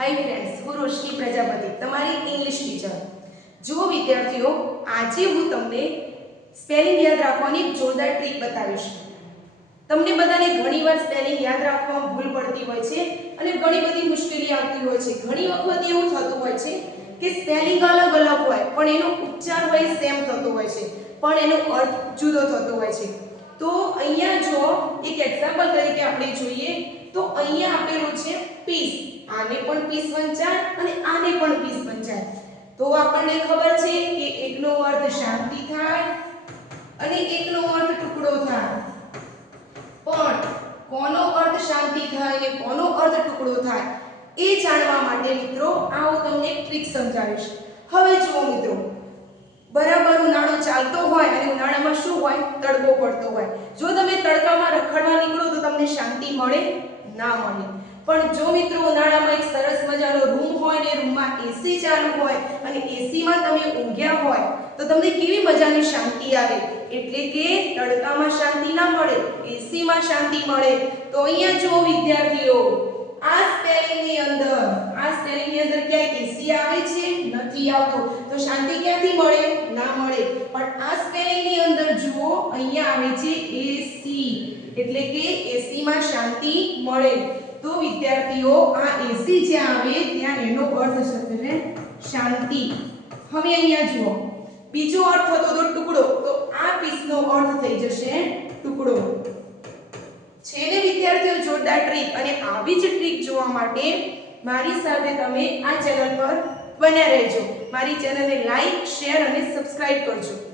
Hi friends હું રોશની પ્રજાપતિ. તમારી English teacher જુઓ વિદ્યાર્થીઓ, આજે હું તમને સ્પેલિંગ યાદ રાખવાની જોરદાર ટ્રીક બતાવીશ. તમને બધાને ઘણીવાર સ્પેલિંગ યાદ રાખવામાં ભૂલ પડતી હોય છે અને ઘણી બધી મુશ્કેલી આવતી હોય છે. ઘણી વખત એવું થતું હોય છે કે સ્પેલિંગ અલગ અલગ હોય, પણ એનો ઉચ્ચાર હોય સેમ થતો હોય છે, પણ એનો અર્થ જુદો થતો હોય છે. તો અહીંયા જો એક એક્ઝામ્પલ તરીકે આપણે જોઈએ તો અહીંયા આપેલું છે પીસ. આને પણ પીસ વંચાય અને આને પણ પીસ વંચાય. તો આપણને ખબર છે કે એકનો અર્થ શાંતિ થાય અને એકનો અર્થ ટુકડો થાય. પણ કોનો અર્થ શાંતિ થાય અને કોનો અર્થ ટુકડો થાય એ જાણવા માટે મિત્રો આ હું તમને ટ્રીક સમજાવીશ. હવે જુઓ મિત્રો, બરાબર ઉનાળો ચાલતો હોય અને ઉનાળામાં શું હોય? તડકો પડતો હોય. જો તમે તડકામાં રખડવા નીકળો તો તમને શાંતિ મળે. ના મળે. પણ જો મિત્રો ઉનાળામાં એક સરસ મજાનો રૂમ હોય ને રૂમમાં એસી ચાલુ હોય અને એસીમાં તમે ઊંઘ્યા હોય, તો તમને કેવી મજાની શાંતિ આવે? એટલે કે તડકામાં શાંતિ ના મળે એસીમાં શાંતિ મળે. તો અહીંયા જો વિદ્યાર્થીઓ, આ સ્પેલિંગની અંદર, આ સ્પેલિંગની અંદર ક્યાંય એસી આવે છે? નથી આવતો. તો શાંતિ ક્યાંથી મળે? ના મળે. પણ આ સ્પેલિંગની અંદર અહીંયા આવે છે એસી એટલે કે એસીમાં શાંતિ મળે. તો વિદ્યાર્થીઓ, આ એસી જ્યાં આવે, ત્યાં એનો અર્થ થશે શાંતિ. હવે અહીંયા જુઓ. બીજો અર્થ હતો તો ટુકડો. તો આ પીસનો અર્થ થઈ જશે ટુકડો. છે ને વિદ્યાર્થીઓ, જોરદાર ટ્રીક અને આવી જ ટ્રીક જોવા માટે મારી સાથે તમે આ ચેનલ પર બન્યા રહેજો. મારી ચેનલને લાઈક, શેર અને સબસ્ક્રાઇબ કરજો.